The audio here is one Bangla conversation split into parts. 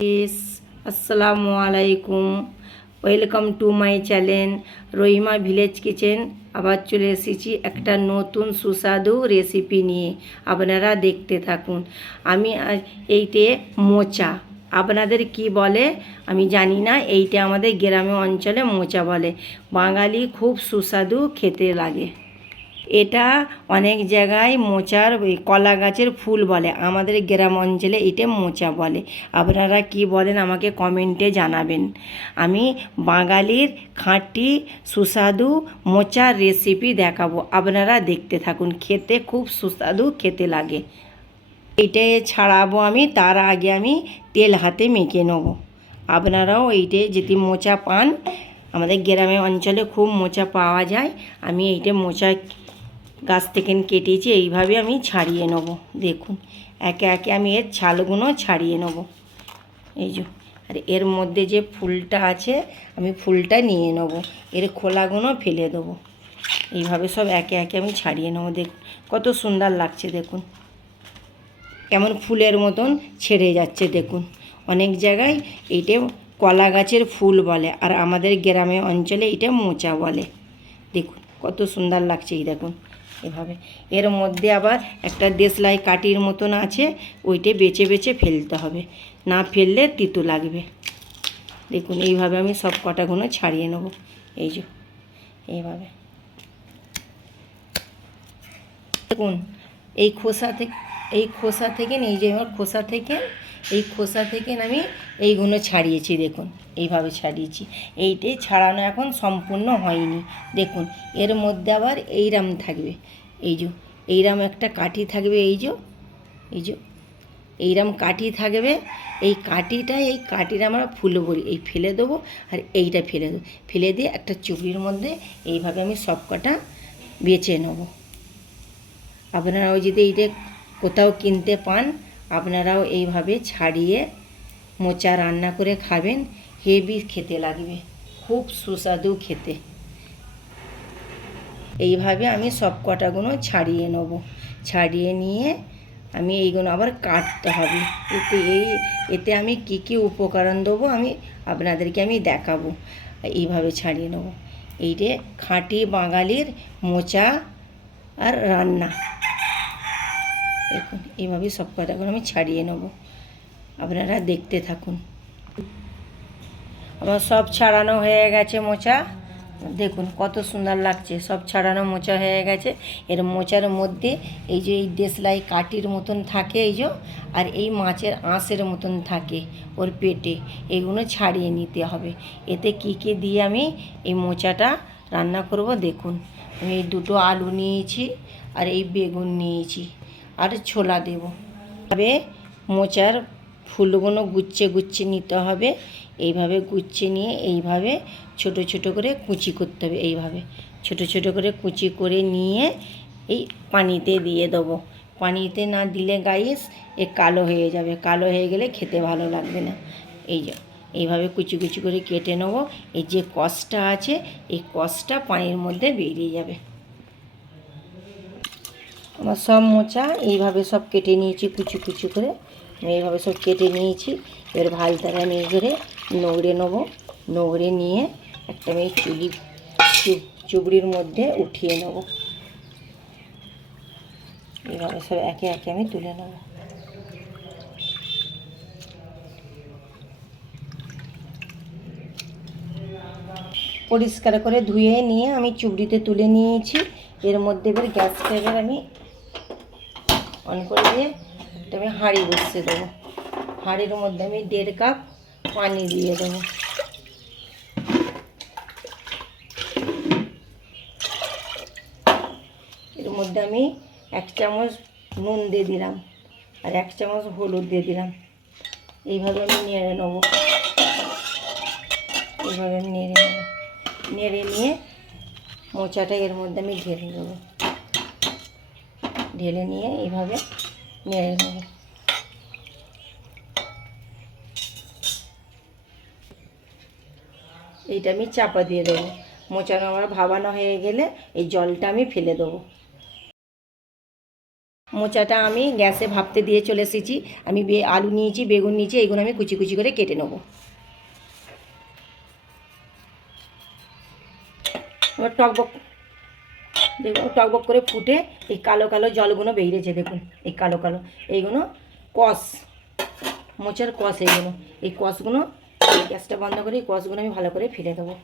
ইস আসসালামু আলাইকুম, welcome to my channel Rahima village kitchen. আবার চলে এসেছি একটা নতুন সুস্বাদু রেসিপি নিয়ে, আপনারা দেখতে থাকুন। আমি এইটে মোচা, আপনাদের কি বলে আমি জানি না, এইটা আমাদের গ্রামে অঞ্চলে মোচা বলে। বাঙালি খুব সুস্বাদু খেতে লাগে। এটা অনেক জায়গায় মোচার কলা গাছের ফুল বলে, আমাদের গ্রাম অঞ্চলে এটা মোচা বলে। আপনারা কি বলেন আমাকে কমেন্টে জানাবেন। আমি বাঙালির খাঁটি সুস্বাদু মোচার রেসিপি দেখাবো, আপনারা দেখতে থাকুন। খেতে খুব সুস্বাদু খেতে লাগে। এইটা ছাড়াবো আমি, তার আগে আমি তেল হাতে মেখে নেব। আপনারাও এইটে যদি মোচা পান, আমাদের গ্রামে অঞ্চলে খুব মোচা পাওয়া যায়। আমি এইটা মোচা গাছ থেকে কেটেছি, এইভাবে আমি ছাড়িয়ে নেব। দেখুন একে একে আমি এর ছালগুলো ছাড়িয়ে নেব। এই যে, আর এর মধ্যে যে ফুলটা আছে আমি ফুলটা নিয়ে নেব, এর খোলাগুলো ফেলে দেবো। এইভাবে সব একে একে আমি ছাড়িয়ে নেব। দেখ কত সুন্দর লাগছে, দেখুন কেমন ফুলের মতন ছেড়ে যাচ্ছে। দেখুন অনেক জায়গায় এইটা কলা গাছের ফুল বলে, আর আমাদের গ্রামে অঞ্চলে এটা মোচা বলে। দেখুন কত সুন্দর লাগছে। এই দেখুন এভাবে। এর মধ্যে আবার একটা দেশলাই কাঠির মতন আছে, ওইটা বেছে বেছে ফেলতে হবে, না ফেললে তিতো লাগবে। দেখুন এইভাবে আমি সব কটাগুলো ছাড়িয়ে নেব। এই যে এইভাবে দেখুন, এই খোসা থেকে এই যে আমার খোসা থেকে, এই খোসা থেকে আমি এইগুলো ছাড়িয়েছি। দেখুন এইভাবে ছাড়িয়েছি। এইটাই ছাড়ানো এখন সম্পূর্ণ হয়নি। দেখুন এর মধ্যে আবার এইরাম থাকবে, এই যে এইরাম একটা কাঠি থাকবে, এই যে এইরাম কাঠি থাকবে। এই কাঠিটা আমরা ফুল বলি। এই ফেলে দেবো, আর এইটা ফেলে দেবো। ফেলে দিয়ে একটা চুবড়ির মধ্যে এইভাবে আমি সব কটা বেছে নেবো। আপনারাও যদি এইটা কোথাও কিনতে পান, আপনারাও এইভাবে ছাড়িয়ে মোচা রান্না করে খাবেন, হেভি খেতে লাগবে, খুব সুস্বাদু খেতে। এইভাবে আমি সব কটাগুলো ছাড়িয়ে নেব। ছাড়িয়ে নিয়ে আমি এইগুলো আবার কাটতে হবে। এতে আমি কি কি উপকরণ দেবো আমি আপনাদেরকে আমি দেখাবো। এইভাবে ছাড়িয়ে নেব। এইটা খাঁটি বাঙালির মোচা আর রান্না। দেখুন এইভাবে সব কটাগুলো আমি ছাড়িয়ে নেব, আপনারা দেখতে থাকুন। আমার সব ছাড়ানো হয়ে গেছে মোচা। দেখুন কত সুন্দর লাগছে, সব ছাড়ানো মোচা হয়ে গেছে। এর মোচার মধ্যে এই যে এই দেশলাই কাঠির মতন থাকে, এই যে, আর এই মাছের আঁশের মতন থাকে ওর পেটে, এইগুলো ছাড়িয়ে নিতে হবে। এতে কি কি দিয়ে আমি এই মোচাটা রান্না করব দেখুন। আমি এই দুটো আলু নিয়েছি, আর এই বেগুন নিয়েছি, আর ছোলা দেব। তবে মোচার ফুলগুলো গুচ্ছে গুচ্ছে নিতে হবে। এইভাবে গুচ্ছে নিয়ে এইভাবে ছোট ছোট করে কুচি করতে হবে। এইভাবে ছোট ছোট করে কুচি করে নিয়ে এই পানিতে দিয়ে দেবো। পানিতে না দিলে গাইস এ কালো হয়ে যাবে, কালো হয়ে গেলে খেতে ভালো লাগবে না। এই যে এইভাবে কুচি কুচি করে কেটে নেবো। এই যে কষটা আছে, এই কষটা পানির মধ্যে বেরিয়ে যাবে। আমার সব মোচা এইভাবে সব কেটে নিয়েছি, কুচি কুচি করে আমি এইভাবে সব কেটে নিয়েছি। এবার ভালতারা নিয়ে করে নড়ে নেবো। নড়ে নিয়ে একটা আমি চুবড়ির মধ্যে উঠিয়ে নেব। এইভাবে সব একে একে আমি তুলে নেব। পরিষ্কার করে ধুয়ে নিয়ে আমি চুবড়িতে তুলে নিয়েছি। এর মধ্যে এবার গ্যাসটা এবার আমি অন করে দিয়ে একটা আমি হাঁড়ি বসিয়ে দেবো। হাঁড়ির মধ্যে আমি 1.5 কাপ পানি দিয়ে দেবো। এর মধ্যে আমি 1 চামচ নুন দিয়ে দিলাম, আর 1 চামচ হলুদ দিয়ে দিলাম। এইভাবে আমি নেড়ে নেব। এইভাবে আমি নেড়ে নেব। নেড়ে নিয়ে মোচাটা এর মধ্যে আমি ঢেলে দেবো। ঢেলে নিয়ে এইভাবে নেড়ে নেব। এইটা আমি চাপা দিয়ে দেবো। মোচানো আমার ভাবানো হয়ে গেলে এই জলটা আমি ফেলে দেবো। মোচাটা আমি গ্যাসে ভাপতে দিয়ে চলে এসেছি। আমি আলু নিয়েছি, বেগুন নিয়েছি, এইগুলো আমি কুচি কুচি করে কেটে নেবো। এবার টকবক, দেখুন টকবক করে ফুটে এই কালো কালো জলগুলো বেরিয়েছে, দেখুন এই কালো কালো এইগুলো কষ, মোচার কষ এইগুলো, এই কষগুলো গ্যাসটা বন্ধ করে এই কষগুলো আমি ভালো করে ফেলে দেবো।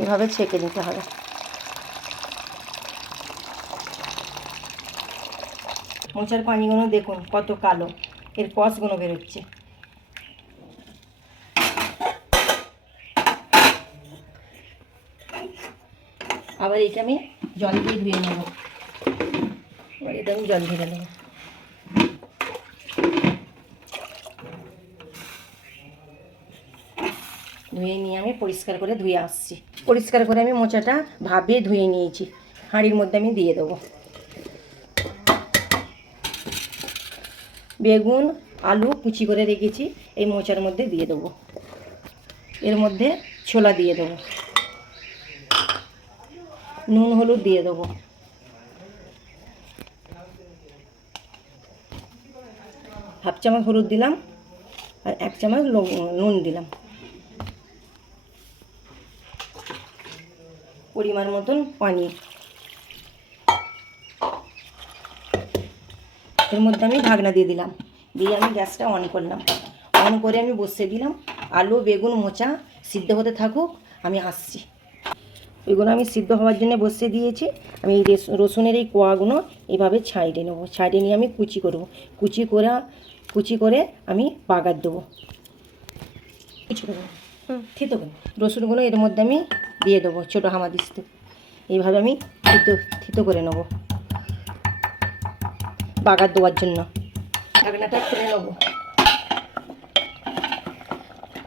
এইভাবে ছেঁকে নিতে হবে। মোচার পানিগুলো দেখুন কত কালো, এর কষগুলো বেরোচ্ছে। আবার এটা আমি জল দিয়ে ধুয়ে নেব। এবার এটা আমি জল ঢেলে নেব। ধুয়ে নিয়ে আমি পরিষ্কার করে ধুয়ে আসছি। পরিষ্কার করে আমি মোচাটা ভাপিয়ে ধুয়ে নিয়েছি, হাঁড়ির মধ্যে আমি দিয়ে দেবো। বেগুন আলু কুচি করে রেখেছি, এই মোচার মধ্যে দিয়ে দেবো। এর মধ্যে ছোলা দিয়ে দেবো, নুন হলুদ দিয়ে দেবো, হাফ চামচ হলুদ দিলাম আর 1 চামচ নুন দিলাম, পরিমাণ মতন পানি। এর মধ্যে আমি ঢাকনা দিয়ে দিলাম, দিয়ে আমি গ্যাসটা অন করলাম। অন করে আমি বসিয়ে দিলাম। আলু বেগুন মোচা সিদ্ধ হতে থাকুক, আমি আসছি। এগুলো আমি সিদ্ধ হওয়ার জন্য বসিয়ে দিয়েছি। আমি এই রসুনের এই কোয়াগুলো এইভাবে ছাইড়ে নেবো। ছাইড়ে নিয়ে আমি কুচি করব। কুচি করে আমি বাগার দেবো। থিতো রসুনগুলো এর মধ্যে আমি দিয়ে দেবো ছোটো হামাদিস্তে। এইভাবে আমি থিতো করে নেবো বাগার দেওয়ার জন্য। ঢাকনাটা খুলে নেবো।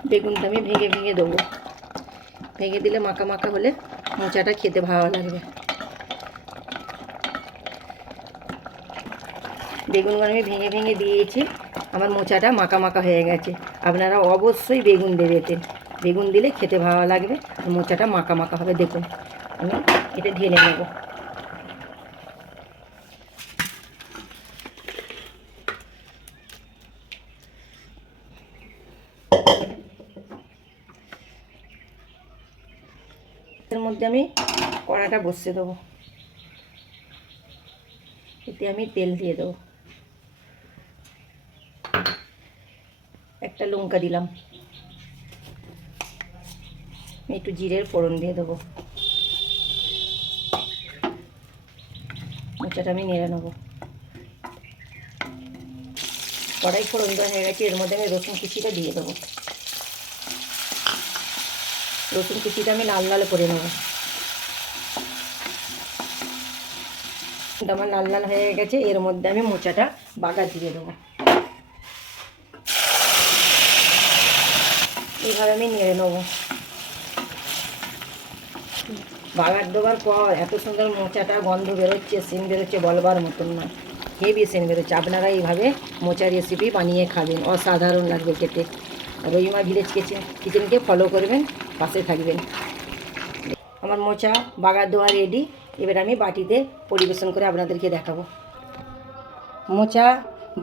বেগুনটা আমি ভেঙে ভেঙে দেবো। ভেঙে দিলে মাখা মাখা হলে মোচাটা খেতে ভালো লাগবে। বেগুনগুলো আমি ভেঙে ভেঙে দিয়েছি, আমার মোচাটা মাখা মাখা হয়ে গেছে। আপনারা অবশ্যই বেগুন দেবেন, বেগুন দিলে খেতে ভালো লাগবে, মোচাটা মাখা মাখা হবে। দেখুন আমি এটা ঢেলে নেব। এর মধ্যে আমি কড়াটা বসিয়ে দেবো। এতে আমি তেল দিয়ে দেবো। একটা লঙ্কা দিলাম, একটু জিরের ফোড়ন দিয়ে দেবো। মোচাটা আমি নেড়ে নেবো। কড়াই ফোড়ন দেওয়া হয়ে গেছে, এর মধ্যে আমি রসুন কুচিটা দিয়ে দেবো। রসুন কুচিটা আমি লাল লাল করে নেবো। আমার লাল লাল হয়ে গেছে, এর মধ্যে আমি মোচাটা বাগার দিয়ে দেবো। এইভাবে আমি নেড়ে নেবো। বাগার দেওয়ার পর এত সুন্দর মোচাটা গন্ধ বেরোচ্ছে, সেন্ট বেরোচ্ছে, বলবার মতন না, হেভি সেন্ট বেরোচ্ছে। আপনারা এইভাবে মোচা রেসিপি বানিয়ে খাবেন, অসাধারণ লাগবে খেতে। রহিমা ভিলেজ কিচেনকে ফলো করবেন, পাশে থাকবেন। আমার মোচা বাগার দেওয়া রেডি। এবার আমি বাটিতে পরিবেশন করে আপনাদেরকে দেখাবো। মোচা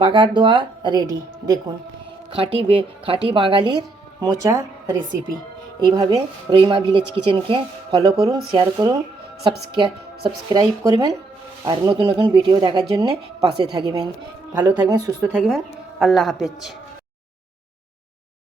বাগার দেওয়া রেডি। দেখুন খাঁটি বাঙালির মোচা রেসিপি। এইভাবে রহিমা ভিলেজ কিচেনকে ফলো করুন, শেয়ার করুন, সাবস্ক্রাইব করবেন, আর নতুন নতুন ভিডিও দেখার জন্যে পাশে থাকবেন। ভালো থাকবেন, সুস্থ থাকবেন। আল্লাহ হাফেজ।